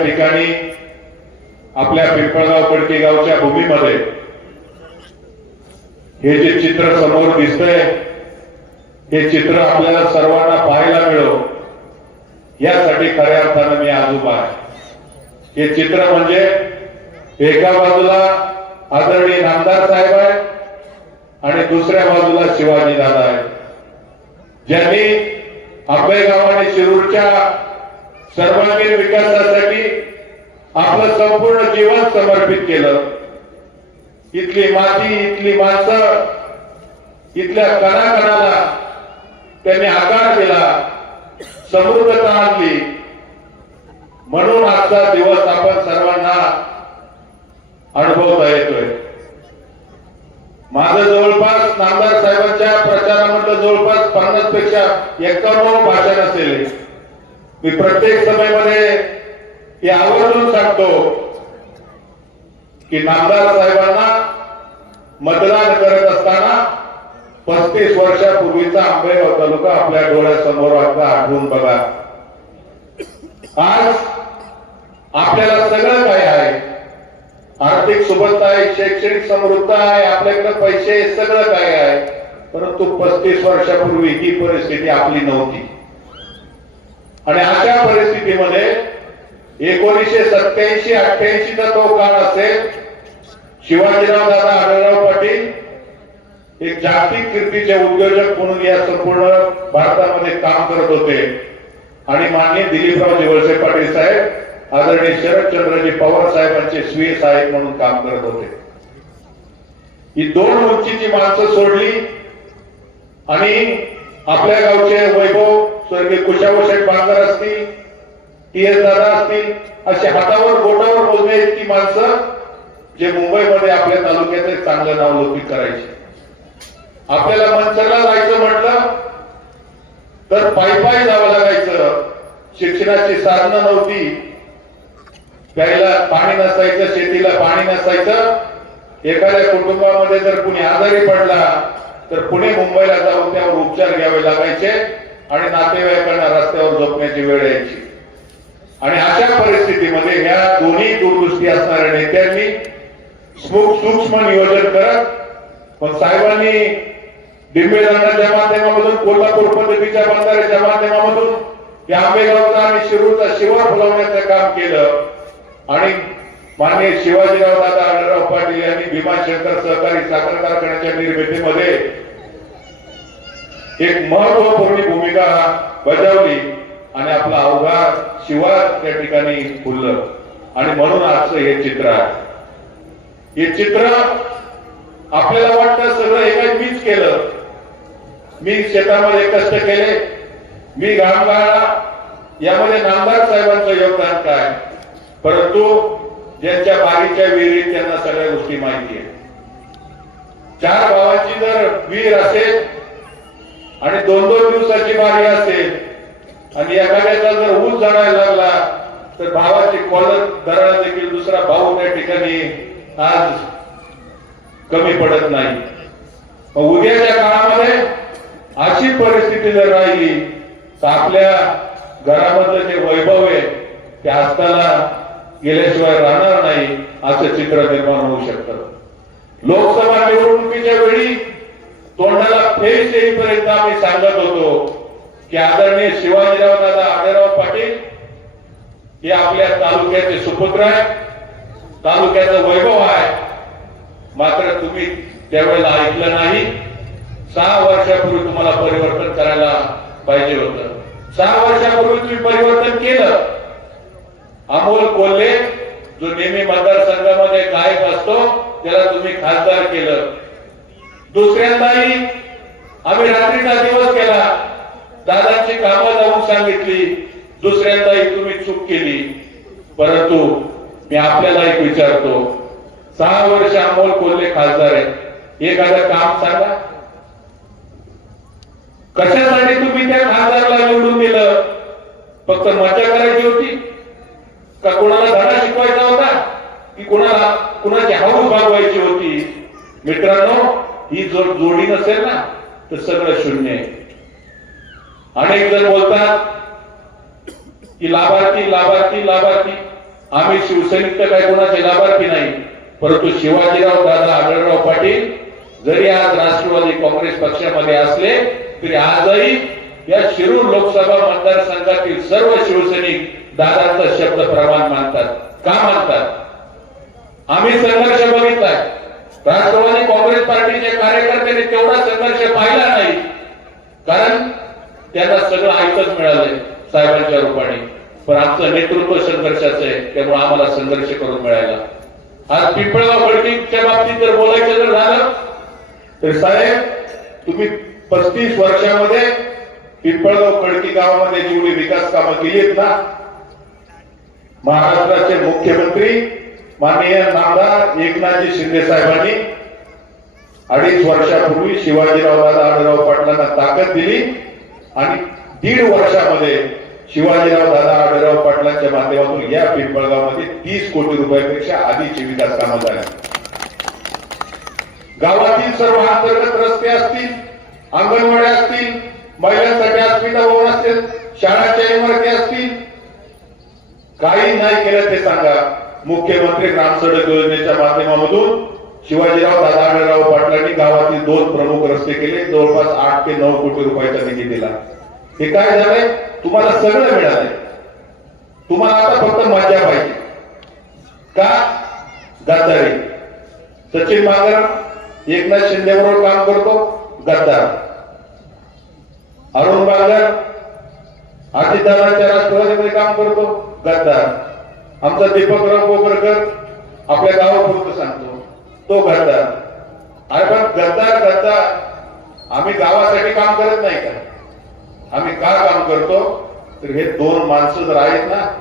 या ठिकाणी आपल्या पिंपळगाव पडकी गावच्या भूमीमध्ये हे जे चित्र समोर दिसतंय हे चित्र आपल्याला सर्वांना पाहायला मिळो यासाठी खऱ्या अर्थानं मी आज उभा आहे. हे चित्र म्हणजे एका बाजूला आदरणीय नामदार साहेब आहे आणि दुसऱ्या बाजूला शिवाजी दादा आहे ज्यांनी आंबेगाव आणि शिरूरच्या सर्वांगीण विकासासाठी आपलं संपूर्ण जीवन समर्पित केलं. इथली माती इथली माणसं इथल्या कणाकणाला त्यांनी आकार दिला समृद्धता आणली. म्हणून आजचा दिवस आपण सर्वांना अनुभवता येतोय. माझं जवळपास नामदार साहेबांच्या प्रचारामधलं जवळपास पन्नासपेक्षा एकावन्न भाषण असेल. मी प्रत्येक सभेमध्ये हे आवर्जून सांगतो की नामदार साहेबांना मतदान करत असताना पस्तीस वर्षापूर्वीचा आंबेगाव तालुका आपल्या डोळ्यासमोर आपला आठवून बघा. आज आपल्याला सगळं काय आहे. आर्थिक सुबत्ता आहे शैक्षणिक समृद्ध आहे आपल्याकडे पैसे सगळं काय आहे. परंतु पस्तीस वर्षापूर्वी ही परिस्थिती आपली नव्हती. आणि अशा परिस्थितीमध्ये एकोणीसशे सत्याऐंशी अठ्ठ्याऐंशी चा तो काळ असेल शिवाजीराव दादा आढळराव पाटील हे जागतिक कीर्तीचे उद्योजक म्हणून या संपूर्ण भारतामध्ये काम करत होते. आणि माननीय दिलीपराव वळसे पाटील साहेब आदरणीय शरदचंद्रजी पवार साहेबांचे स्वीय साहेब म्हणून काम करत होते. ही दोन उंचीची माणसं सोडली आणि आपल्या गावचे वैभव स्वर्गीय कुशाव शेठ बांगर असतील टी एस दादा असतील असे हातावर बोटावर मोजणे इतकी माणसं जे मुंबईमध्ये आपल्या तालुक्यात एक चांगलं नाव लोकित करायचे. आपल्याला मंचला जायचं म्हटलं तर पायी पायी जावं लागायचं. शिक्षणाची साधनं नव्हती. प्यायला पाणी नसायचं शेतीला पाणी नसायचं. एखाद्या कुटुंबामध्ये जर कुणी आजारी पडला तर पुणे मुंबईला जाऊन त्यावर उपचार घ्यावे लागायचे. आणि नातेवाईकांना रस्त्यावर झोपण्याची वेळ यायची. आणि अशा परिस्थितीमध्ये ह्या दोन्ही दूरदृष्टी असणाऱ्या नेत्यांनी सूक्ष्म सूक्ष्म नियोजन करत पण साहेबांनी डिंबेदाराच्या माध्यमामधून कोल्हापूर पद्धतीच्या बंधाऱ्याच्या माध्यमामधून या आंबेगावचा आणि शिरूरचा शिवार फुलवण्याचं काम केलं. आणि माननीय शिवाजीराव दादा आढळराव पाटील यांनी भीमाशंकर सहकारी साखर कारखान्याच्या निर्मितीमध्ये एक महत्त्वपूर्ण भूमिका बजावली आणि आपला अवघा शिवार त्या ठिकाणी फुललं आणि म्हणून आजचं हे चित्र आहे. हे चित्र आपल्याला वाटतं सगळं एका मीच केलं. मी शेतामध्ये कष्ट केले. मी घाम गाळला यामध्ये नामदार साहेबांचं योगदान काय? परंतु ज्यांच्या बागीच्या विहिरीत त्यांना सगळ्या गोष्टी माहिती आहे चार भावांची जर वीर असेल आणि दोन दोन दिवसाची मागणी असेल आणि एखाद्याचा जर ऊस जाणायला लागला तर भावाची कॉलर धरणं देखील दुसरा भाऊ त्या ठिकाणी आज कमी पडत नाही. उद्याच्या काळामध्ये अशी परिस्थिती जर राहिली तर आपल्या घरामधलं जे वैभव आहे ते असताना गेल्याशिवाय राहणार नाही असं चित्र निर्माण होऊ शकतं. लोकसभा निवडणुकीच्या वेळी तोंडाला फेस येईपर्यंत आम्ही सांगत होतो की आदरणीय शिवाजीराव दादा आढळराव पाटील हे आपल्या तालुक्याचे सुपुत्र आहे तालुक्याचं वैभव आहे. मात्र तुम्ही त्यावेळेला ऐकलं नाही. सहा वर्षापूर्वी तुम्हाला परिवर्तन करायला पाहिजे होत. सहा वर्षापूर्वी तुम्ही परिवर्तन केलं. अमोल कोल्हे जो नेहमी मतदारसंघामध्ये गायक असतो त्याला तुम्ही खासदार केलं. दुसऱ्यांदाही आम्ही रात्रीचा दिवस केला. दादांची कामं लावून सांगितली. दुसऱ्यांदाही तुम्ही चूक केली. परंतु मी आपल्याला एक विचारतो. सहा वर्ष अमोल कोल्हे खासदार आहे. एखादं काम सांगा. कशासाठी तुम्ही त्या खासदारला निवडून दिलं? फक्त मजा करायची होती? का कोणाला धडा शिकवायचा होता? की कोणाला कुणाची हाऊ भागवायची होती? मित्रांनो ही जर जोडी नसेल ना तर सगळं शून्य आहे. अनेक जण बोलतात की लाभार्थी लाभार्थी लाभार्थी. आम्ही शिवसैनिक तर काही कोणाचे लाभार्थी नाही परंतु शिवाजीराव दादा आढळराव पाटील जरी आज राष्ट्रवादी काँग्रेस पक्षामध्ये असले तरी आजही या शिरूर लोकसभा मतदारसंघातील सर्व शिवसैनिक दादांचा शब्द प्रमाण मानतात. का मानतात? आम्ही संघर्ष बघितलाय. राष्ट्रवादी काँग्रेस पार्टीचे कार्यकर्त्यांनी तेवढा संघर्ष पाहिला नाही. कारण त्यांना सगळं ऐकत मिळालंय साहेबांच्या रूपाने. पण आमचं नेतृत्व संघर्षाचं आहे त्यामुळे आम्हाला संघर्ष करून मिळाला आज पिंपळगाव गडकीच्या बाबतीत जर बोलायचं जर झालं तर साहेब तुम्ही पस्तीस वर्षामध्ये पिंपळगाव खडकी गावामध्ये जेवढी विकास कामं केली आहेत ना महाराष्ट्राचे मुख्यमंत्री माननीय नामदार एकनाथजी शिंदे साहेबांनी अडीच वर्षापूर्वी शिवाजीराव दादा आढळराव पाटलांना ताकद दिली आणि दीड वर्षामध्ये शिवाजीराव दादा आढळराव पाटलांच्या माध्यमातून या पिंपळगावमध्ये तीस कोटी रुपयापेक्षा आधीची विकास कामं झाली. गावातील सर्व अंतर्गत रस्ते असतील अंगणवाड्या असतील महिलांसाठी हॉस्पिटल भवन असतील शाळाच्या इमारती असतील काही नाही केलं ते सांगा. मुख्यमंत्री ग्राम सडक योजनेच्या माध्यमामधून शिवाजीराव दादा पाटलांनी गावातील दोन प्रमुख रस्ते केले. जवळपास आठ ते नऊ कोटी रुपयाचा निधी दिला. हे काय झालंय? तुम्हाला सगळं मिळालंय. तुम्हाला आता फक्त मजा पाहिजे. का? गद्दारी. सचिन मांगर एकनाथ शिंदे बरोबर काम करतो गद्दार. अरुण बांगर अजितदादांच्या राष्ट्रवादीमध्ये काम करतो गद्दार. आमचा दीपकराव कोपरकर आपल्या गावापुरतं सांगतो. तो गद्दार. अरे पण गद्दार गद्दार. आम्ही गावासाठी काम करत नाही का? आम्ही का काम करतो? तर हे दोन माणसं जर आहेत ना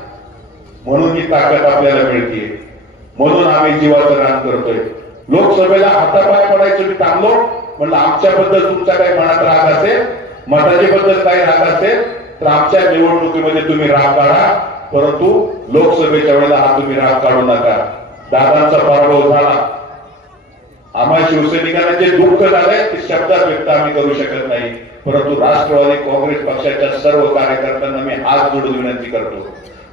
म्हणून ही ताकद आपल्याला मिळते म्हणून आम्ही जीवाचं रान करतोय. लोकसभेला हातापाय पडायचं मी थांबलो म्हणलं आमच्याबद्दल तुमचा काही मनात राग असेल मताजीबद्दल बद्दल काही राग असेल तर आमच्या निवडणुकीमध्ये तुम्ही राग काढा. परंतु लोकसभेच्या वेळेला हा तुम्ही राग काढू नका. दादांचा पराभव झाला. आम्हा शिवसैनिकांना जे दुःख झालंय ते शब्दात व्यक्त आम्ही करू शकत नाही. परंतु राष्ट्रवादी काँग्रेस पक्षाच्या सर्व कार्यकर्त्यांना मी हात जोडून विनंती करतो.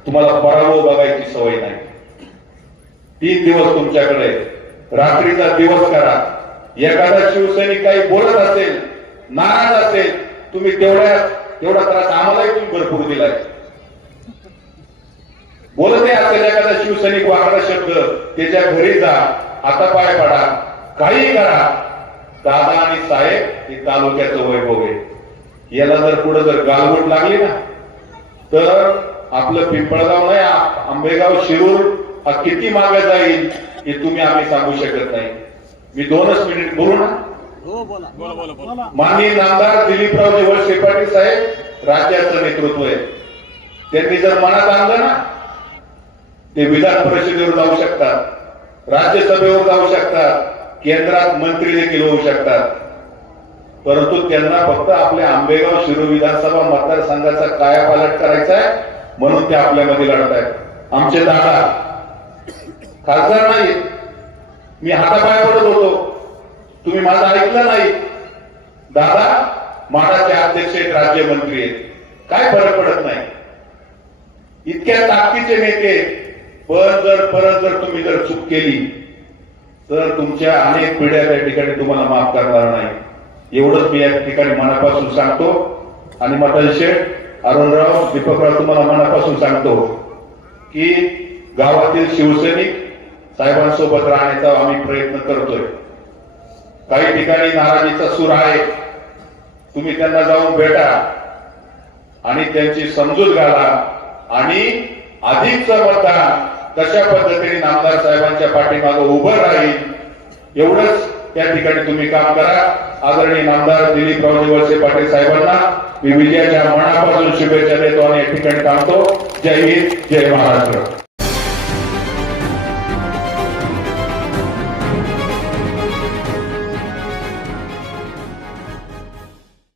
तुम्हाला पराभव बघायची सवय नाही. तीन दिवस तुमच्याकडे. रात्रीचा दिवस करा. एखादा शिवसैनिक काही बोलत असेल नाराज असेल तुम्ही तेवढ्या तेवढा त्रास आम्हालाही तुम्ही भरपूर दिलाय. बोलत असेल एखादा शिवसैनिक वाकडा शब्द त्याच्या घरी जा हातापाय पडा काही करा. दादा आणि साहेब हे तालुक्याचं वैभव आहे. याला जर पुढे जर गालबोट लागली ना तर आपलं पिंपळगाव नाही आंबेगाव शिरूर हा किती मागे जाईल हे तुम्ही आम्ही सांगू शकत नाही. मी दोनच मिनिट बोलू ना? माननीय नामदार दिलीपराव वळसे शेपाटी साहेब राज्याचं नेतृत्व आहे. त्यांनी जर मनात आणलं ना ते विधान परिषदेवर जाऊ शकतात राज्यसभेवर जाऊ शकतात केंद्रात मंत्री देखील होऊ शकतात. परंतु त्यांना फक्त आपल्या आंबेगाव शिरो विधानसभा मतदारसंघाचा कायापालट करायचा आहे म्हणून ते आपल्यामध्ये लढत आहेत आमचे दादा खासदार नाही मी हातापाय पडत होतो. तुम्ही माझं ऐकलं नाही. दादा महाराष्ट्र अध्यक्ष आहेत राज्यमंत्री आहेत. काय फरक पडत नाही? इतक्या ताकदीचे नेते पण जर परत जर तुम्ही जर चूक केली तर तुमच्या अनेक पिढ्या त्या ठिकाणी तुम्हाला माफ करणार नाही. एवढंच मी या ठिकाणी मनापासून सांगतो. आणि मटल शेठ अरुणराव दीपकराव तुम्हाला मनापासून सांगतो की गावातील शिवसैनिक साहेबांसोबत राहण्याचा आम्ही प्रयत्न करतोय. काही ठिकाणी नाराजीचा सूर आहे. तुम्ही त्यांना जाऊन भेटा आणि त्यांची समजूत घाला आणि अधिकचं मतदान कशा पद्धतीने नामदार साहेबांच्या पाठीमागे उभं राहील एवढंच त्या ठिकाणी तुम्ही काम करा. आदरणीय नामदार दिलीपराव वळसे पाटील साहेबांना मी विजयाच्या मनापासून शुभेच्छा देतो आणि या ठिकाणी थांबतो. जय हिंद जय महाराष्ट्र.